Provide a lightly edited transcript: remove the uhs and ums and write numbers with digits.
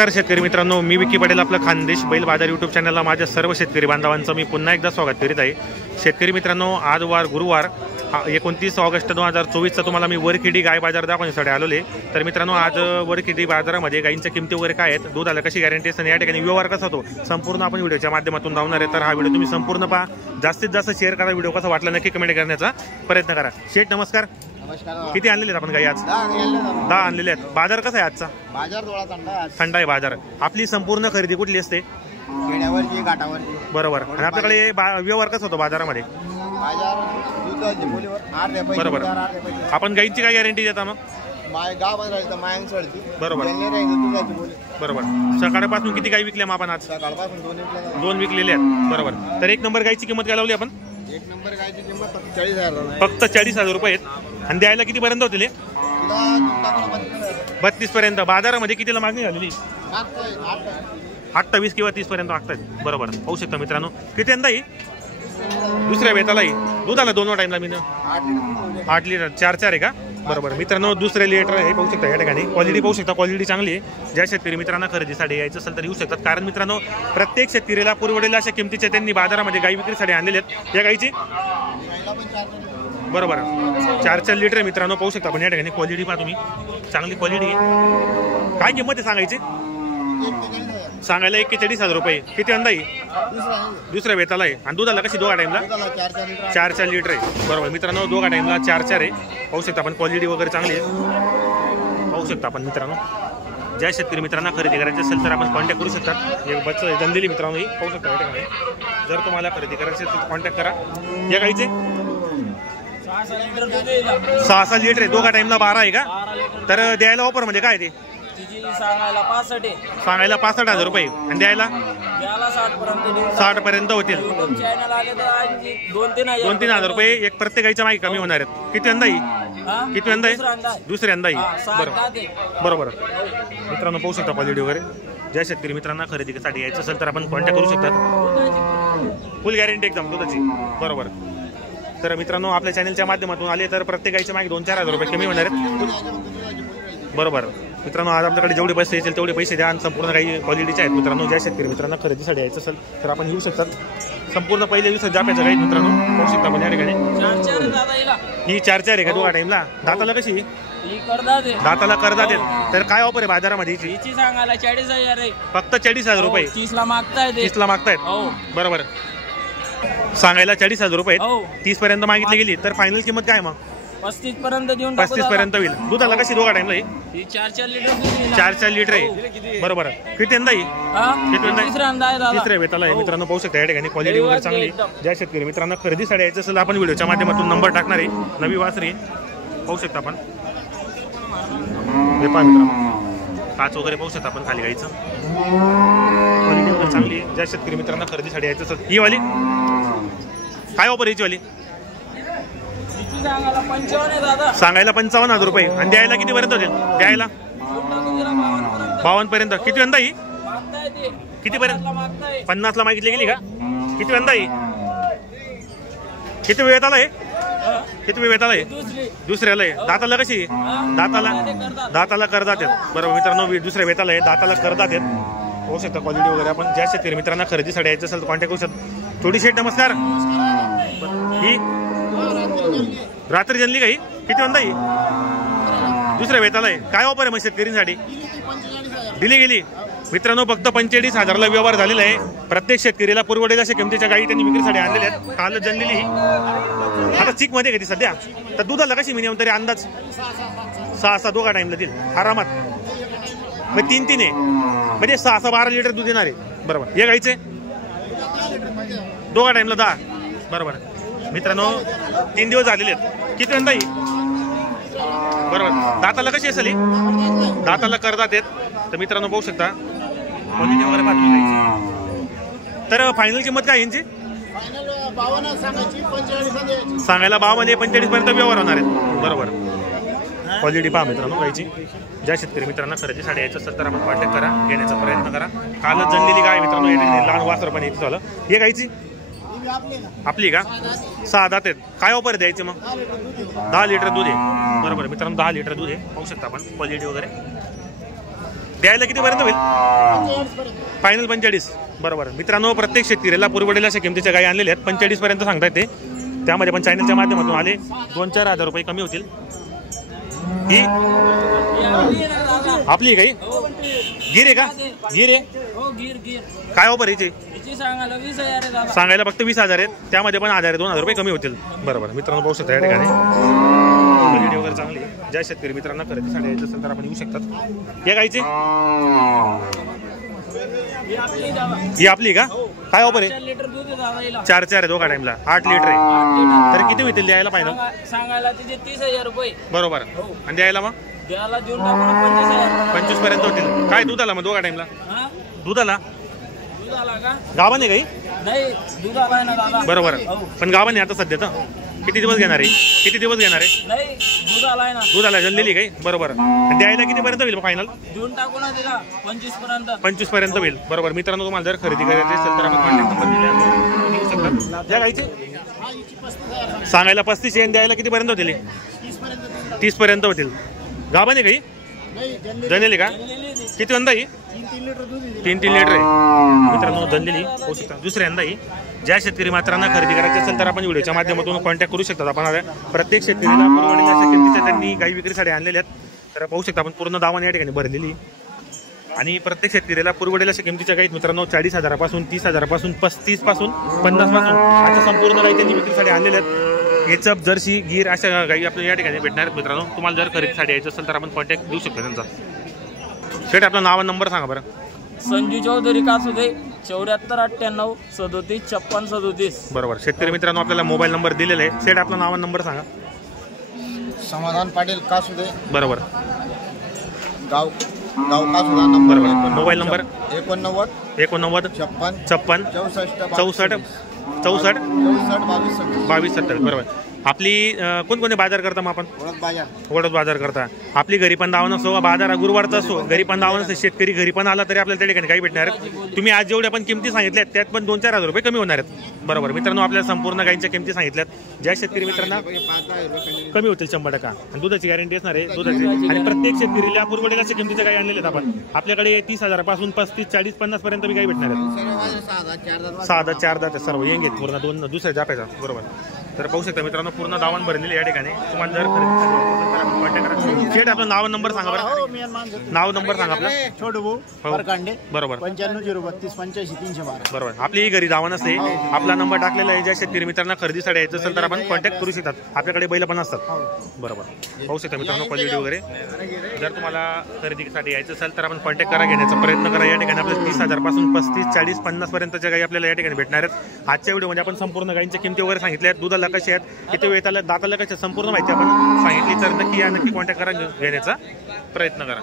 नमस्कार शेतकरी मित्रांनो, मी विकी पटेल आपलं खानदेश बैल बाजार यूट्यूब चॅनलला माझ्या सर्व शेतकरी बांधवांचं मी पुन्हा एकदा स्वागत करीत आहे। शेतकरी मित्रांनो, आज वार गुरुवार 29 ऑगस्ट 2024 तुम्हाला मी वरखेडी गाय बाजार दाखवण्यासाठी आलोले। तर मित्रांनो, आज वरखेडी बाजारामध्ये गायींच्या किमती वगैरे काय आहेत, दूधाला कशी गॅरंटी असते, या ठिकाणी व्यवहार कसा होतो, संपूर्ण आपण व्हिडिओच्या माध्यमातून दाखवणार आहे। तर हा व्हिडिओ तुम्ही संपूर्ण पहा, जास्तीत जास्त शेअर करा, व्हिडिओ कसा वाटला नक्की कमेंट करण्याचा प्रयत्न करा। शेठ नमस्कार, किती आणलेले आपण गाई आज? 10 आणलेले आहेत। बाजार कसा आहे आजचा? बाजार थोडा थंड आहे बाजार। आपली संपूर्ण खरेदी कुठली असते? खेड्यावरची, घाटावरची। बरोबर। आणि आपल्याकडे व्यवहार कसा होतो बाजारामध्ये? बरोबर। आपण गाईची काय गॅरंटी देता मग? बरोबर बरोबर। सकाळपासून किती गाई विकल्या मग आपण आज? सकाळपासून 2 विकलेले आहेत। बरोबर। तर एक नंबर गायची किंमत काय लावली आपण? एक नंबर गायची किंमत फक्त 40,000 फक्त 40,000 रुपये आहेत। आणि द्यायला किती पर्यंत होतील? 32 पर्यंत। बाजारामध्ये कितीला मागणी झालेली? 28 किंवा 30 पर्यंत मागतात। बरोबर। पाहू शकता मित्रांनो, किती यंदा ही दुसऱ्या वेतालाही दुधाला 2 टाइमला मी 8 लिटर 4 आहे का? बरोबर मित्रांनो, दुसरे लिटर आहे। पाहू शकता या ठिकाणी क्वालिटी पाहू शकता, क्वालिटी चांगली आहे। ज्या शेतकरी मित्रांना खरेदीसाठी यायचं असेल तर येऊ शकतात, कारण मित्रांनो प्रत्येक शेतकरीला पुरवडेल अशा किमतीच्या त्यांनी बाजारामध्ये गाई विक्रीसाठी आणलेले आहेत। या गाईची बरोबर 4 लिटर आहे मित्रांनो, पाहू शकता आपण या ठिकाणी क्वालिटी पहा तुम्ही, चांगली क्वालिटी आहे। काय किंमत आहे सांगायची? सांगायला 41,000 रुपये। किती अंदा आहे? दुसऱ्या वेताला आहे। आणि दुधाला कशी 2 टाइमला? 4 लिटर आहे। बरोबर मित्रांनो, 2 टाइमला 4 आहे। पाहू शकता आपण क्वालिटी वगैरे चांगली आहे, पाहू शकता आपण मित्रांनो। ज्या शेतकरी मित्रांना खरेदी करायची असेल तर आपण कॉन्टॅक्ट करू शकतात। एक बच्चा जनदिली मित्रांनो ही पाहू शकता या ठिकाणी। जर तुम्हाला खरेदी करायची असेल तर कॉन्टॅक्ट करा। या गाईचे 6 लिटर आहे। 2 टाइमला 12 आहे का? तर द्यायला ऑफर म्हणजे काय ते? सांगायला 65,000 रुपये आणि द्यायला 60 पर्यंत होतील। 2-3 हजार रुपये एक प्रत्येक गाईच्या मागे कमी होणार आहेत। किती यंदा ही? किती यंदा आहे? दुसऱ्यांदा ही। बरोबर बरोबर मित्रांनो, पाहू शकता क्वालिटी वगैरे। ज्या शेतकरी मित्रांना खरेदीसाठी यायचं असेल तर आपण कॉन्टॅक्ट करू शकतात। फुल गॅरंटी एकदम दुधाची। बरोबर। तर मित्रांनो, आपल्या चॅनलच्या माध्यमातून आले तर प्रत्येक गाईच्या मागे 2-4 हजार रुपये कमी होणार आहेत। बरोबर मित्रांनो, आज आपल्याकडे जेवढे पैसे येतील तेवढे पैसे द्या आणि संपूर्ण काही क्वालिटीचे आहेत मित्रांनो। ज्या शेतकरी मित्रांना खरेदीसाठी यायचं असेल तर आपण येऊ शकतात। संपूर्ण पहिल्या दिवसात जाप्याचं काही मित्रांनो पाहू शकता आपण या ठिकाणी। ही 4 आहे का 2 टाइमला? दाताला कशी? दाताला करदात आहेत। तर काय ऑफर आहे बाजारामध्ये? सांगायला 40,000 आहे। फक्त 40,000 रुपये। 30ला मागतायत। 30ला मागतायत। बरोबर। सांगायला 40,000 रुपये, 30 पर्यंत मागितली गेली तर फायनल किंमत काय मग? 35 पर्यंत देऊन 35 पर्यंत होईल। दुधाला कशी 2 टाइमला? ही 4 लिटर 4 लिटर आहे। बरोबर। किती यंदा ही? तिसऱ्या वेताला आहे मित्रांनो, पाहू शकता या ठिकाणी क्वालिटी वगैरे चांगली। ज्या शेतकरी मित्रांना खरेदीसाठी यायचं असेल आपण व्हिडिओच्या माध्यमातून नंबर टाकणार आहे। नवी वासरी पाहू शकता आपण, हे पहा मित्रांनो, काच वगैरे पाहू शकता आपण खाली गाईचं, क्वालिटी वगैरे चांगली। ज्या शेतकरी मित्रांना खरेदीसाठी यायचं असेल ही वाली काय ऑफर? याची वाली सांगायला 55,000 रुपये आणि द्यायला किती पर्यंत होतील? द्यायला 52 पर्यंत। किती यंदा ही? किती पर्यंत? 50ला मागितली गेली का? किती यंदा ही? किती वेळेत आला आहे? किती वेळेत आला आहे? दुसऱ्याला आहे। दाताला कशी? दाताला करदात आहेत। बरोबर मित्रांनो, दुसऱ्या वेताला आहे, दाताला करदात आहेत। होऊ शकता क्वालिटी वगैरे। आपण ज्या शेतकरी मित्रांना खरेदीसाठी यायचं असेल तर कॉन्टॅक्ट करू शकता। थोडी शेट नमस्कार, ही रात्री जनली काही? किती यंदा ही? दुसऱ्या वेताला आहे। काय ऑफर आहे मग शेतकरीसाठी? दिली गेली मित्रांनो, फक्त 45,000ला व्यवहार झालेला आहे। प्रत्येक शेतकरीला पुरवडेल अशा किमतीच्या गाई त्यांनी विक्रीसाठी आणलेल्या आहेत। काल जनलेली ही आता चिक मध्ये घेते सध्या। तर दुधाला कशी मिनिमम तरी अंदाज 6 2 टाइमला देईल आरामात। मग 3 आहे म्हणजे 6-12 लिटर दूध येणार आहे। बरोबर। या गाईचे 2 टाइमला 10। बरोबर मित्रांनो, 3 दिवस झालेले आहेत। किती यंदा ही? बरोबर। दाताला कशी असेल? दाताला करदात आहेत। तर मित्रांनो पाहू शकता क्वालिटी वगैरे पाहतो। तर फायनल किंमत काय यांची? सांगायला 52 45 पर्यंत व्यवहार होणार आहेत। बरोबर। क्वालिटी पहा मित्रांनो गायची। ज्या शेतकरी मित्रांना खरेदीसाठी यायचं असेल तर आपण कॉन्टॅक्ट करा, घेण्याचा प्रयत्न करा। कालच जनलेली गाय मित्रांनो, लहान वासर पण येते झालं। हे गायची आपली का? 6 दात आहेत। काय ऑफर द्यायचे मग? 10 लिटर दूध आहे। बरोबर मित्रांनो, 10 लिटर दूध आहे। पाहू शकता आपण क्वालिटी वगैरे। द्यायला कितीपर्यंत होईल? फायनल 45. बरोबर मित्रांनो, प्रत्येक शेतकऱ्याला पुरवडेल अशा किमतीच्या गायी आणलेल्या आहेत. 45 पर्यंत सांगतायत ते. त्यामध्ये पण चॅनलच्या माध्यमातून आले 2-4 हजार रुपये कमी होतील. ही आपली काही गिर आहे का? गिर आहे. हो गिर गिर काय ऑफर याची? याची सांगायला 20,000 आहे दादा. सांगायला फक्त 20,000 आहेत. त्यामध्ये पण 1,000-2,000 रुपये कमी होतील. बरोबर मित्रांनो, पाहू शकता या ठिकाणी क्वालिटी वगैरे चांगली. ज्या शेतकरी मित्रांना खरेदीसाठी यायचं असेल तर आपण येऊ शकतात. या गाईचे ही आपली दादा. ही आपली का? काय ऑफर आहे? 4 लिटर दूध आहे दादा हिला. 4 आहे दोघा टाइमला. 8 लिटर आहे. 8 लिटर. तर किती होतील द्यायला फायनल? सांगायला तिचे 30,000 रुपये. बरोबर. आणि द्यायला मग द्यायला देऊन टाकू 25,000. 25 पर्यंत होतील. काय दुधाला मग दोघा टाइमला? हा दुधाला दूध आला का? गावाने काही नाही दूध आला आहे ना दादा. बरोबर. हो. पण गावाने आता सध्या तर किती दिवस घेणार आहे? किती दिवस घेणार आहे? नाही दूध आला आहे ना. दुधाला जल्लेली काही. बरोबर. आणि द्यायला किती पर्यंत होईल फायनल? देऊन टाकू ना तिला 25 पर्यंत. 25 पर्यंत होईल. बरोबर मित्रांनो, तुम्हाला जर खरेदी करायची असेल तर आपण कॉन्टॅक्ट नंबर दिले आहे, घेऊ शकता. त्या गाईचे सांगायला 35 आहे आणि द्यायला किती पर्यंत होतील? 30 पर्यंत होतील. गावाने काही जल्लेली का? किती वंदा ही? 3 लिटर आहे मित्रांनो जल्लेली. होऊ शकता. दुसऱ्यांदा ही ज्या शेतकरी मात्रांना खरेदी करायची असेल तर आपण व्हिडिओच्या माध्यमातून कॉन्टॅक्ट करू शकतात. आपण प्रत्येक शेतकरीला परवडेल अशा किमतीच्या त्यांनी गाई विक्रीसाठी आणलेल्या आहेत. तर पाहू शकता आपण पूर्ण दावाने या ठिकाणी भरलेली. आणि प्रत्येक शेतकरीला पुरवडेल अशा किमतीच्या गाईत मित्रांनो 40,000 पासून 30,000 पासून 35 पासून 50 पासून अशा संपूर्ण गाई त्यांनी विक्रीसाठी आणलेल्या आहेत. हेचप जर्सी गिर अशा गाई आपल्याला या ठिकाणी भेटणार आहेत मित्रांनो. तुम्हाला जर खरेदीसाठी यायचं असेल तर आपण कॉन्टॅक्ट देऊ शकतो त्यांचा. शेट आपलं नाव आणि नंबर सांगा बरं. संजू चौधरी कासुदे 7498 37 56 37. बरोबर. शेतकरी मित्रांनो आपल्याला मोबाईल नंबर दिलेला आहे. शेट आपलं नाव आणि नंबर सांगा. समाधान पाटील कासुदे, बरोबर. गाव कासुदा. नंबर बरोबर. Mobile number 89 89 56 56 64 64 22 22 27. बरोबर. आपली कोणकोणते बाजार करता मग आपण? वडद बाजार करता. आपली घरी पण दावा नसो, बाजार गुरुवारचा असो, घरी पण दावा नसतो, शेतकरी घरी पण आला तरी आपल्याला त्या ठिकाणी काही भेटणार आहेत. तुम्ही आज जेवढ्या पण किमती सांगितल्यात त्यात पण 2-4 हजार रुपये कमी होणार आहेत. बरोबर मित्रांनो, आपल्याला संपूर्ण गाईंच्या किमती सांगितल्यात. ज्या शेतकरी मित्रांना कमी होतील 100%. आणि दुधाची गॅरंटी असणार आहे दुधाची. आणि प्रत्येक शेतकरीला पुरवडेल अशा किमतीच्या गाई आणलेल्या आहेत आपण. आपल्याकडे 30,000 पासून 35, 40, 50 पर्यंत मी गाई भेटणार आहेत. 6 4 दात सर्व येंगे पूर्ण 2 दुसऱ्या जाप्याचा. बरोबर. तर पाहू शकता मित्रांनो पूर्ण दावण भरलेले या ठिकाणी. तुम्हाला जर कॉन्टॅक्ट करा. शेट आपलं नाव नंबर सांगा बरं. नाव नंबर सांगा आपलं. छोटू भाऊ परकांडे. बरोबर. 95 032 85 312. बरोबर. आपली घरी दावण असते. आपला नंबर टाकलेला आहे. ज्या शेतकरी मित्रांना खरेदीसाठी यायचं असेल तर आपण कॉन्टॅक्ट करू शकतात. आपल्याकडे बैल पण असतात. बरोबर. पाहू शकता मित्रांनो क्वालिटी वगैरे. जर तुम्हाला खरेदीसाठी यायचं असेल तर आपण कॉन्टॅक्ट करा, घेण्याचा प्रयत्न करा. या ठिकाणी आपल्याला 30,000 पासून 35, 40, 50 पर्यंतच्या गाई आपल्याला या ठिकाणी भेटणार आहेत. आजच्या व्हिडिओमध्ये आपण संपूर्ण गाईंच्या किमती वगैरे सांगितल्या आहेत. दुधाला कशा आहेत, किती वेळेला दाताला कशा, संपूर्ण माहिती आपण सांगितली. तर नक्की कॉन्टॅक्ट करा, घेण्याचा प्रयत्न करा.